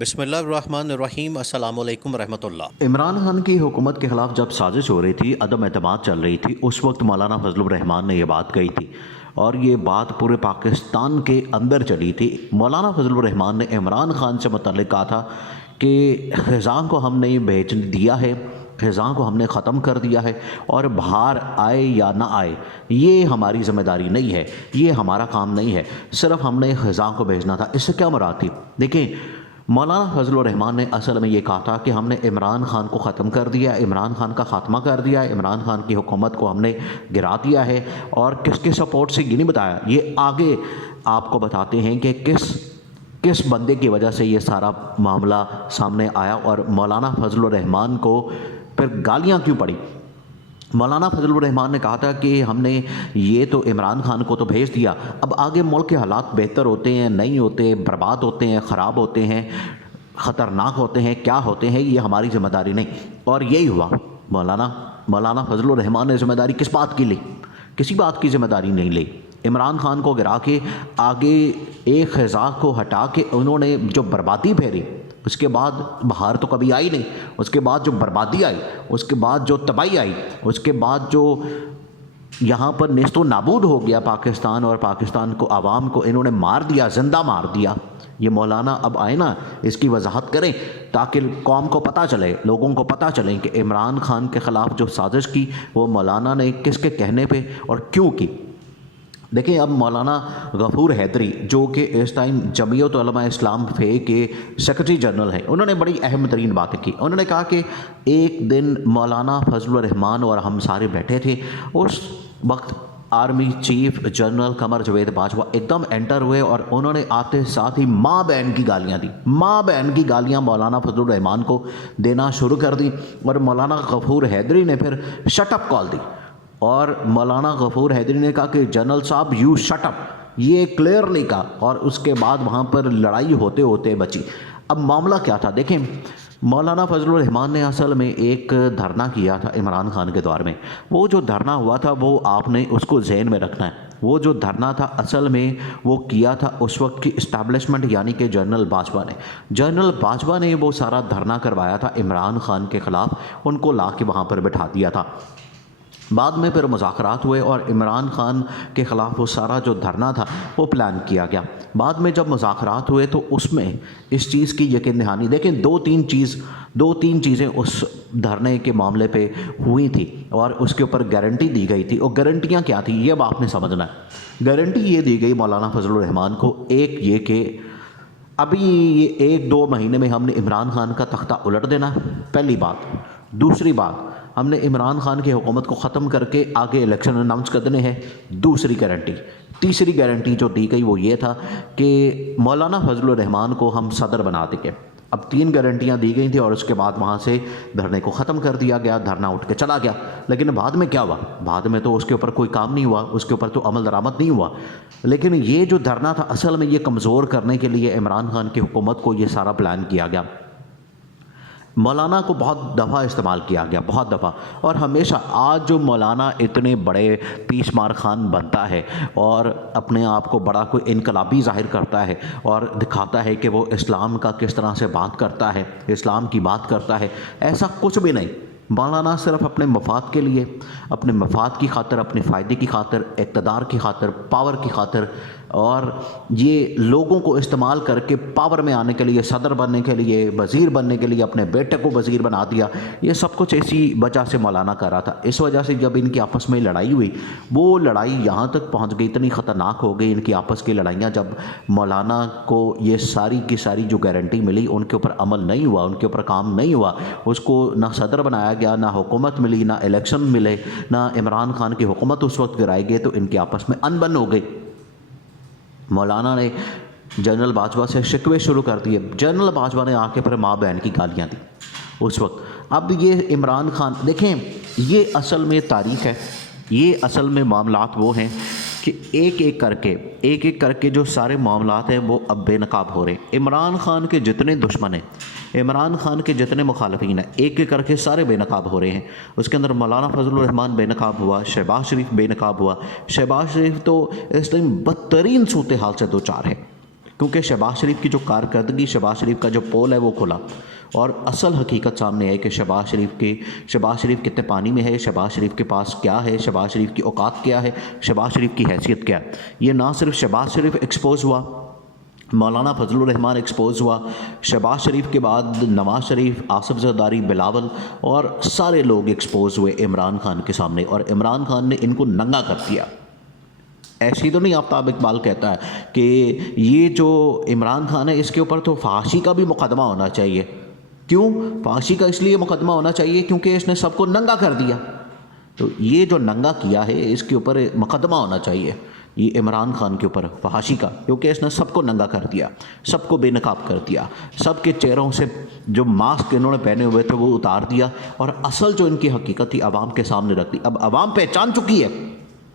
بسم اللہ الرحمن الرحیم۔ السلام علیکم ورحمۃ اللہ۔ عمران خان کی حکومت کے خلاف جب سازش ہو رہی تھی، عدم اعتماد چل رہی تھی، اس وقت مولانا فضل الرحمان نے یہ بات کہی تھی اور یہ بات پورے پاکستان کے اندر چلی تھی۔ مولانا فضل الرحمان نے عمران خان سے متعلق کہا تھا کہ خزاں کو ہم نے بھیج دیا ہے، خزاں کو ہم نے ختم کر دیا ہے، اور باہر آئے یا نہ آئے یہ ہماری ذمہ داری نہیں ہے، یہ ہمارا کام نہیں ہے، صرف ہم نے خزاں کو بھیجنا تھا۔ اس سے کیا مراد تھی؟ دیکھیں، مولانا فضل الرحمان نے اصل میں یہ کہا تھا کہ ہم نے عمران خان کو ختم کر دیا، عمران خان کا خاتمہ کر دیا، عمران خان کی حکومت کو ہم نے گرا دیا ہے، اور کس کے سپورٹ سے یہ نہیں بتایا، یہ آگے آپ کو بتاتے ہیں کہ کس بندے کی وجہ سے یہ سارا معاملہ سامنے آیا اور مولانا فضل الرحمان کو پھر گالیاں کیوں پڑی۔ مولانا فضل الرحمان نے کہا تھا کہ ہم نے یہ تو عمران خان کو تو بھیج دیا، اب آگے ملک کے حالات بہتر ہوتے ہیں نہیں ہوتے، برباد ہوتے ہیں، خراب ہوتے ہیں، خطرناک ہوتے ہیں، کیا ہوتے ہیں، یہ ہماری ذمہ داری نہیں۔ اور یہی ہوا۔ مولانا فضل الرحمان نے ذمہ داری کس بات کی لی؟ کسی بات کی ذمہ داری نہیں لی۔ عمران خان کو گرا کے آگے ایک خزاں کو ہٹا کے انہوں نے جو بربادی پھیری، اس کے بعد بہار تو کبھی آئی نہیں، اس کے بعد جو بربادی آئی، اس کے بعد جو تباہی آئی، اس کے بعد جو یہاں پر نیست و نابود ہو گیا پاکستان، اور پاکستان کو عوام کو انہوں نے مار دیا، زندہ مار دیا۔ یہ مولانا اب آئے نا، اس کی وضاحت کریں تاکہ قوم کو پتہ چلے، لوگوں کو پتہ چلے کہ عمران خان کے خلاف جو سازش کی وہ مولانا نے کس کے کہنے پہ اور کیوں کی۔ دیکھیں، اب مولانا غفور حیدری جو کہ اس ٹائم جمعیت علماء اسلام فے کے سیکرٹری جنرل ہیں، انہوں نے بڑی اہم ترین باتیں کی۔ انہوں نے کہا کہ ایک دن مولانا فضل الرحمان اور ہم سارے بیٹھے تھے، اس وقت army chief general Qamar Javed Bajwa ایک دم انٹر ہوئے اور انہوں نے آتے ساتھ ہی ماں بہن کی گالیاں دی، ماں بہن کی گالیاں مولانا فضل الرحمان کو دینا شروع کر دی، اور مولانا غفور حیدری نے پھر شٹ اپ کال دی، اور مولانا غفور حیدری نے کہا کہ جنرل صاحب یو شٹ اپ، یہ کلیئرلی کہا، اور اس کے بعد وہاں پر لڑائی ہوتے ہوتے بچی۔ اب معاملہ کیا تھا؟ دیکھیں، مولانا فضل الرحمان نے اصل میں ایک دھرنا کیا تھا عمران خان کے دور میں۔ وہ جو دھرنا ہوا تھا وہ آپ نے اس کو ذہن میں رکھنا ہے۔ وہ جو دھرنا تھا اصل میں وہ کیا تھا اس وقت کی اسٹیبلشمنٹ، یعنی کہ جنرل باجوہ نے وہ سارا دھرنا کروایا تھا عمران خان کے خلاف، ان کو لا کے وہاں پر بٹھا دیا تھا۔ بعد میں پھر مذاکرات ہوئے اور عمران خان کے خلاف وہ سارا جو دھرنا تھا وہ پلان کیا گیا۔ بعد میں جب مذاکرات ہوئے تو اس میں اس چیز کی یقین دہانی، دیکھیں دو تین چیزیں اس دھرنے کے معاملے پہ ہوئی تھی اور اس کے اوپر گارنٹی دی گئی تھی۔ اور گارنٹیاں کیا تھیں یہ اب آپ نے سمجھنا ہے۔ گارنٹی یہ دی گئی مولانا فضل الرحمان کو، ایک یہ کہ ابھی یہ 1-2 مہینے میں ہم نے عمران خان کا تختہ الٹ دینا، پہلی بات۔ دوسری بات، ہم نے عمران خان کی حکومت کو ختم کر کے آگے الیکشن اناؤنس کر دینے ہیں، دوسری گارنٹی۔ تیسری گارنٹی جو دی گئی وہ یہ تھا کہ مولانا فضل الرحمان کو ہم صدر بنا دیں گے۔ اب 3 گارنٹیاں دی گئی تھیں اور اس کے بعد وہاں سے دھرنے کو ختم کر دیا گیا، دھرنا اٹھ کے چلا گیا۔ لیکن بعد میں کیا ہوا؟ بعد میں تو اس کے اوپر کوئی کام نہیں ہوا، اس کے اوپر تو عمل درآمد نہیں ہوا۔ لیکن یہ جو دھرنا تھا اصل میں یہ کمزور کرنے کے لیے عمران خان کی حکومت کو یہ سارا پلان کیا گیا۔ مولانا کو بہت دفعہ استعمال کیا گیا، بہت دفعہ، اور ہمیشہ۔ آج جو مولانا اتنے بڑے پیش مار خان بنتا ہے اور اپنے آپ کو بڑا کوئی انقلابی ظاہر کرتا ہے اور دکھاتا ہے کہ وہ اسلام کا کس طرح سے بات کرتا ہے، اسلام کی بات کرتا ہے، ایسا کچھ بھی نہیں۔ مولانا صرف اپنے مفاد کے لیے، اپنے مفاد کی خاطر، اپنے فائدے کی خاطر، اقتدار کی خاطر، پاور کی خاطر، اور یہ لوگوں کو استعمال کر کے پاور میں آنے کے لیے، صدر بننے کے لیے، وزیر بننے کے لیے اپنے بیٹے کو وزیر بنا دیا۔ یہ سب کچھ اسی وجہ سے مولانا کر رہا تھا۔ اس وجہ سے جب ان کی آپس میں لڑائی ہوئی، وہ لڑائی یہاں تک پہنچ گئی، اتنی خطرناک ہو گئی ان کی آپس کی لڑائیاں، جب مولانا کو یہ ساری کی ساری جو گارنٹی ملی ان کے اوپر عمل نہیں ہوا، ان کے اوپر کام نہیں ہوا، اس کو نہ صدر بنایا گیا، نہ حکومت ملی، نہ الیکشن ملے، نہ عمران خان کی حکومت اس وقت گرائی گئی، تو ان کے آپس میں انبن ہو گئی۔ مولانا نے جنرل باجوہ سے شکوے شروع کر دیے، جنرل باجوہ نے آ کے پھر ماں بہن کی گالیاں دی اس وقت۔ اب یہ عمران خان، دیکھیں یہ اصل میں تاریخ ہے، یہ اصل میں معاملات وہ ہیں کہ ایک ایک کر کے جو سارے معاملات ہیں وہ اب بے نقاب ہو رہے ہیں۔ عمران خان کے جتنے دشمن ہیں، عمران خان کے جتنے مخالفین ہیں، ایک ایک کر کے سارے بے نقاب ہو رہے ہیں۔ اس کے اندر مولانا فضل الرحمان بے نقاب ہوا، شہباز شریف بے نقاب ہوا۔ شہباز شریف تو اس ٹائم بدترین صورتحال سے دوچار ہے، کیونکہ شہباز شریف کی جو کارکردگی، شہباز شریف کا جو پول ہے وہ کھلا اور اصل حقیقت سامنے آئی کہ شہباز شریف کتنے پانی میں ہے، شہباز شریف کے پاس کیا ہے، شہباز شریف کی اوقات کیا ہے، شہباز شریف کی حیثیت کیا ہے۔ یہ نہ صرف شہباز شریف ایکسپوز ہوا، مولانا فضل الرحمان ایکسپوز ہوا، شہباز شریف کے بعد نواز شریف، آصف زرداری، بلاول اور سارے لوگ ایکسپوز ہوئے عمران خان کے سامنے، اور عمران خان نے ان کو ننگا کر دیا۔ ایسی تو نہیں آفتاب اقبال کہتا ہے کہ یہ جو عمران خان ہے اس کے اوپر تو فحاشی کا بھی مقدمہ ہونا چاہیے۔ کیوں فحاشی کا؟ اس لیے مقدمہ ہونا چاہیے کیونکہ اس نے سب کو ننگا کر دیا۔ تو یہ جو ننگا کیا ہے اس کے اوپر مقدمہ ہونا چاہیے، یہ عمران خان کے اوپر فحاشی کا، کیونکہ اس نے سب کو ننگا کر دیا، سب کو بے نقاب کر دیا، سب کے چہروں سے جو ماسک انہوں نے پہنے ہوئے تھے وہ اتار دیا، اور اصل جو ان کی حقیقت تھی عوام کے سامنے رکھ دی۔ اب عوام پہچان چکی ہے،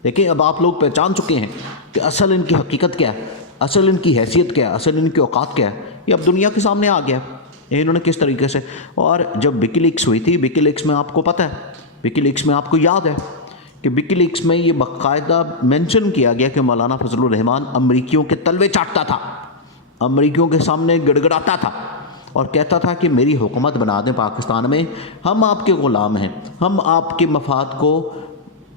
دیکھیں اب آپ لوگ پہچان چکے ہیں کہ اصل ان کی حقیقت کیا ہے، اصل ان کی حیثیت کیا ہے، اصل ان کی اوقات کیا ہے۔ یہ اب دنیا کے سامنے آ گیا ہے انہوں نے کس طریقے سے۔ اور جب وکی لیکس ہوئی تھی، وکی لیکس میں آپ کو پتہ ہے، وکی لیکس میں آپ کو یاد ہے کہ وکی لیکس میں یہ باقاعدہ مینشن کیا گیا کہ مولانا فضل الرحمان امریکیوں کے تلوے چاٹتا تھا، امریکیوں کے سامنے گڑ گڑاتا تھا اور کہتا تھا کہ میری حکومت بنا دیں پاکستان میں، ہم آپ کے غلام ہیں، ہم آپ کے مفاد کو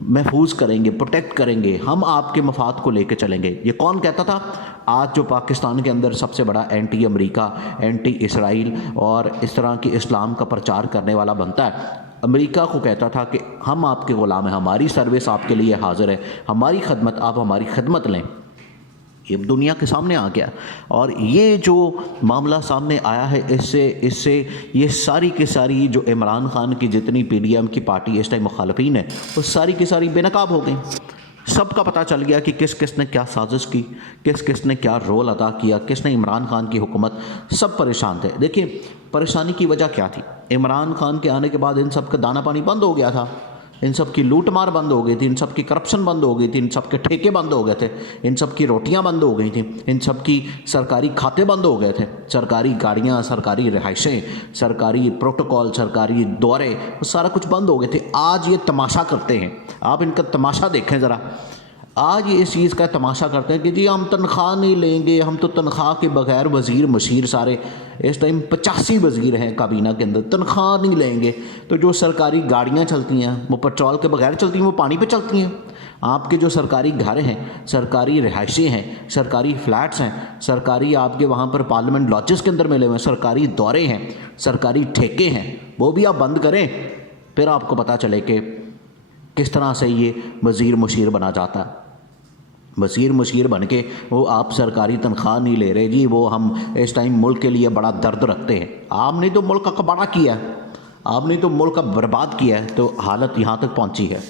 محفوظ کریں گے، پروٹیکٹ کریں گے، ہم آپ کے مفاد کو لے کے چلیں گے۔ یہ کون کہتا تھا؟ آج جو پاکستان کے اندر سب سے بڑا اینٹی امریکہ، اینٹی اسرائیل اور اس طرح کی اسلام کا پرچار کرنے والا بنتا ہے، امریکہ کو کہتا تھا کہ ہم آپ کے غلام ہیں، ہماری سروس آپ کے لیے حاضر ہے، ہماری خدمت، آپ ہماری خدمت لیں۔ یہ دنیا کے سامنے آ گیا، اور یہ جو معاملہ سامنے آیا ہے اس سے یہ ساری کی ساری جو عمران خان کی جتنی پی ڈی ایم کی پارٹی اس ٹائم مخالفین ہے وہ ساری کی ساری بے نقاب ہو گئیں۔ سب کا پتہ چل گیا کہ کس کس نے کیا سازش کی، کس کس نے کیا رول ادا کیا، کس نے عمران خان کی حکومت، سب پریشان تھے۔ دیکھیں پریشانی کی وجہ کیا تھی؟ عمران خان کے آنے کے بعد ان سب کا دانا پانی بند ہو گیا تھا، ان سب کی لوٹ مار بند ہو گئی تھی، ان سب کی کرپشن بند ہو گئی تھی، ان سب کے ٹھیکے بند ہو گئے تھے، ان سب کی روٹیاں بند ہو گئی تھیں، ان سب کی سرکاری کھاتے بند ہو گئے تھے، سرکاری گاڑیاں، سرکاری رہائشیں، سرکاری پروٹوکول، سرکاری دورے، وہ سارا کچھ بند ہو گئے تھے۔ آج یہ تماشا کرتے ہیں، آپ ان کا تماشا دیکھیں ذرا، آج یہ اس چیز کا تماشا کرتے ہیں کہ جی ہم تنخواہ نہیں لیں گے، ہم تو تنخواہ کے بغیر وزیر مشیر سارے اس ٹائم 85 وزیر ہیں کابینہ کے اندر، تنخواہ نہیں لیں گے۔ تو جو سرکاری گاڑیاں چلتی ہیں وہ پیٹرول کے بغیر چلتی ہیں، وہ پانی پہ چلتی ہیں۔ آپ کے جو سرکاری گھر ہیں، سرکاری رہائشیں ہیں، سرکاری فلیٹس ہیں، سرکاری آپ کے وہاں پر پارلیمنٹ لاجز کے اندر ملے ہوئے ہیں، سرکاری دورے ہیں، سرکاری ٹھیکے ہیں، وہ بھی آپ بند کریں، پھر آپ کو پتہ چلے کہ کس طرح سے یہ وزیر مشیر بنا جاتا ہے۔ وزیر مشیر بن کے وہ آپ سرکاری تنخواہ نہیں لے رہے، جی وہ ہم اس ٹائم ملک کے لیے بڑا درد رکھتے ہیں۔ آپ نے تو ملک کا کباڑہ کیا ہے، آپ نے تو ملک کا برباد کیا ہے، تو حالت یہاں تک پہنچی ہے۔